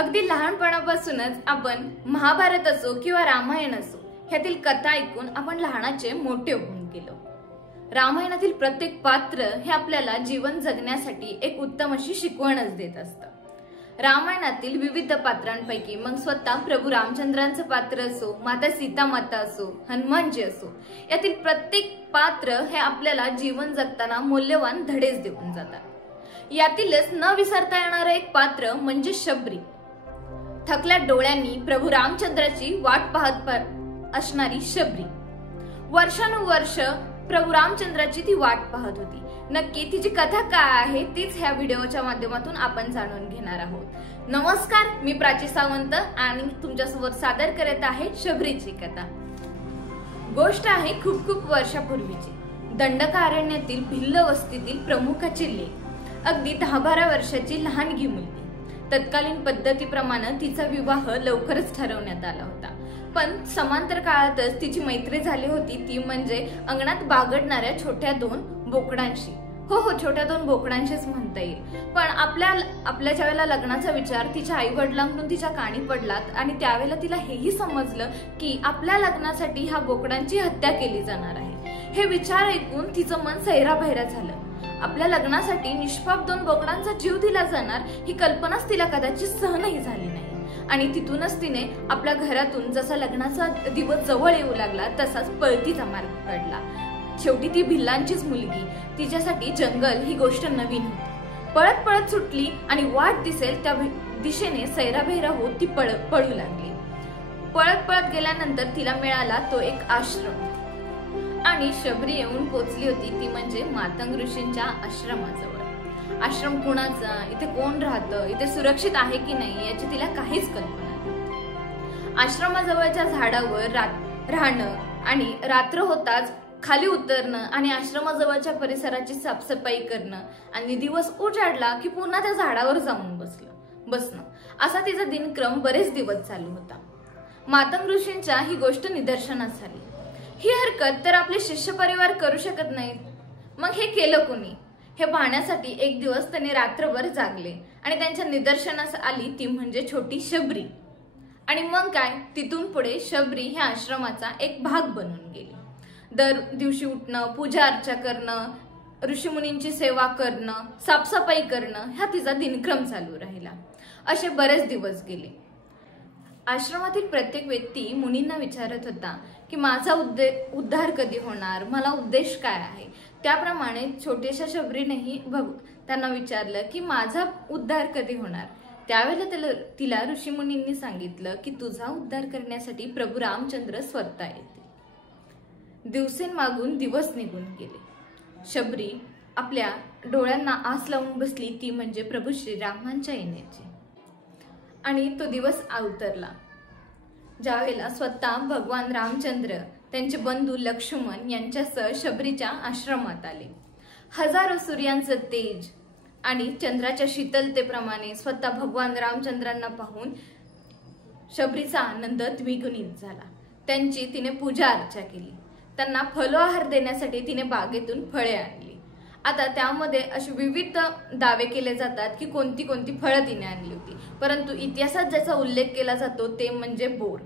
अगदी लहानपणापासूनच आपण महाभारत असो किंवा रामायण असो ह्यातील कथा ऐकून आपण लहानाचे मोठे होऊन गेलो। रामायणातील प्रत्येक पात्र हे आपल्याला जीवन जगण्यासाठी एक उत्तम अशी शिकवणच देत असतं। रामायणातील विविध पात्रांपैकी मग स्वतः प्रभू रामचंद्रांचं पात्र असो, माता सीता माता असो, हनुमानजी असो, यातील प्रत्येक पात्र हे आपल्याला जीवन जगताना मूल्यवान धडेच देऊन जातात। यातीलच न विसरता येणारं एक पात्र म्हणजे शबरी। थकल्या डोळ्यांनी प्रभू रामचंद्राची वाट पाहत असणारी शबरी वर्षानुवर्ष प्रभू रामचंद्राची ती वाट पाहत होती। नक्की तिची कथा काय आहे तीच ह्या व्हिडिओच्या माध्यमातून आपण जाणून घेणार आहोत। नमस्कार, मी प्राची सावंत आणि तुमच्यासोबत सादर करत आहे शबरीची कथा। गोष्ट आहे खूप खूप वर्षापूर्वीची। दंडकारण्यातील भिल्ल वस्तीतील प्रमुखाची लेक, अगदी 10-12 वर्षाची लहानगी मुलगी। तत्कालीन पद्धतीप्रमाणे तिचा विवाह लवकरच ठरवण्यात आला होता, पण समांतर काळातच तिची मैत्री झाली होती, ती म्हणजे अंगणात बागडणाऱ्या छोट्या 2 बोकडांशी। हो, छोट्या 2 बोकडांशीच म्हणता येईल। पण आपल्या ज्यावेळेला लग्नाचा विचार तिच्या आई वडिलांकडून तिच्या कानी पडलात आणि त्यावेळेला तिला हेही समजलं की आपल्या लग्नासाठी ह्या बोकडांची हत्या केली जाणार आहे, हे विचार ऐकून तिचं मन सैराभैरा झालं। आपल्या लग्नासाठी निष्पाप 2 बोकडांचा जीव दिला जाणार ही कल्पनाच तिला कदाचित सहनही झाली नाही। आणि तिथूनच तिने आपल्या घरातून जसा लग्नाचा दिवस जवळ येऊ लागला तसाच पळतीचा मार्ग काढला। शेवटी ती भिल्लांचीच मुलगी, तिच्यासाठी जंगल ही गोष्ट नवीन होती। पळत पळत सुटली आणि वाट दिसेल त्या दिशेने सैराभैरा होत ती पळू लागली। पळत पळत गेल्यानंतर तिला मिळाला तो एक आश्रम आणि शबरी येऊन पोचली होती ती म्हणजे मातंग ऋषींच्या आश्रमाजवळ। आश्रम कुणाचा, इथे कोण राहतं, इथे सुरक्षित आहे की नाही याची तिला काहीच कल्पना नव्हती। आश्रमाजवळच्या झाडावर राहणं आणि रात्र होताच खाली उतरणं आणि आश्रमाजवळच्या परिसराची साफसफाई करणं आणि दिवस उजाडला की पुन्हा त्या झाडावर जाऊन बसणं असा तिचा दिनक्रम बरेच दिवस चालू होता। मातंग ऋषींच्या ही गोष्ट निदर्शनास आली। ही हरकत तर आपले शिष्य परिवार करू शकत नाहीत, मग हे केलं कोणी हे पाहण्यासाठी एक दिवस त्यांनी रात्रभर जागले आणि त्यांच्या निदर्शनास आली ती म्हणजे छोटी शबरी। आणि मग काय, तिथून पुढे शबरी ह्या आश्रमाचा एक भाग बनून गेली। दर दिवशी उठणं, पूजा अर्चा करणं, ऋषीमुनींची सेवा करणं, साफसफाई करणं हा तिचा दिनक्रम चालू राहिला। असे बरेच दिवस गेले। आश्रमातील प्रत्येक व्यक्ती मुनींना विचारत होता की माझा उद्धार कधी होणार, मला उद्देश काय आहे। त्याप्रमाणे छोट्याशा शबरीनेही त्यांना विचारलं की माझा उद्धार कधी होणार। त्यावेळेला तिला ऋषीमुनींनी सांगितलं की तुझा उद्धार करण्यासाठी प्रभू रामचंद्र स्वतः येतील। दिवसेंमागून दिवस निघून गेले। शबरी आपल्या डोळ्यांना आस लावून बसली ती म्हणजे प्रभू श्रीरामांच्या येण्याची। आणि तो दिवस अवतरला ज्यावेळेला स्वतः भगवान रामचंद्र त्यांचे बंधू लक्ष्मण यांच्यासह शबरीच्या आश्रमात आले। हजारो सूर्यांचं तेज आणि चंद्राच्या शीतलतेप्रमाणे स्वतः भगवान रामचंद्रांना पाहून शबरीचा आनंद द्विगुणित झाला। त्यांची तिने पूजा अर्चा केली, त्यांना फलोआहार देण्यासाठी तिने बागेतून फळे आणली। आता त्यामध्ये असे विविध दावे केले जातात की कोणती कोणती फळं तिने आणली होती, परंतु इतिहासात ज्याचा उल्लेख केला जातो ते म्हणजे बोर।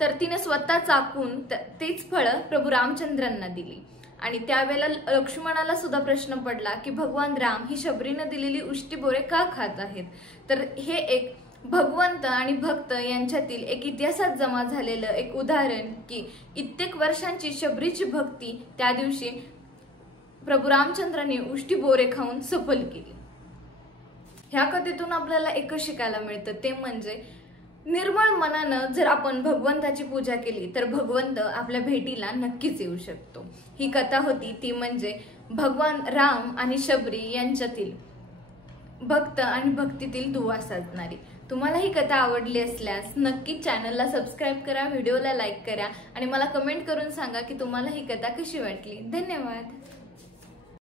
तर तिने स्वतः चाकून तेच फळं प्रभू रामचंद्रांना दिली। आणि त्यावेळेला लक्ष्मणाला सुद्धा प्रश्न पडला की भगवान राम ही शबरीनं दिलेली उष्टी बोरे का खात आहेत। तर हे एक भगवंत आणि भक्त यांच्यातील एक इतिहासात जमा झालेलं एक उदाहरण की कित्येक वर्षांची शबरीची भक्ती त्या दिवशी प्रभू रामचंद्रांनी उष्टी बोरे खाऊन सफल केली। ह्या कथेतून आपल्याला एकच शिकायला मिळतं, ते म्हणजे निर्मळ मनानं जर आपण भगवंताची पूजा केली तर भगवंत आपल्या भेटीला नक्कीच येऊ शकतो। ही कथा होती ती म्हणजे भगवान राम आणि शबरी यांच्यातील भक्त आणि भक्तीतील दुवा साधणारी। तुम्हाला ही कथा आवडली असल्यास नक्की चॅनलला सबस्क्राईब करा, व्हिडिओला लाईक करा आणि मला कमेंट करून सांगा की तुम्हाला ही कथा कशी वाटली। धन्यवाद।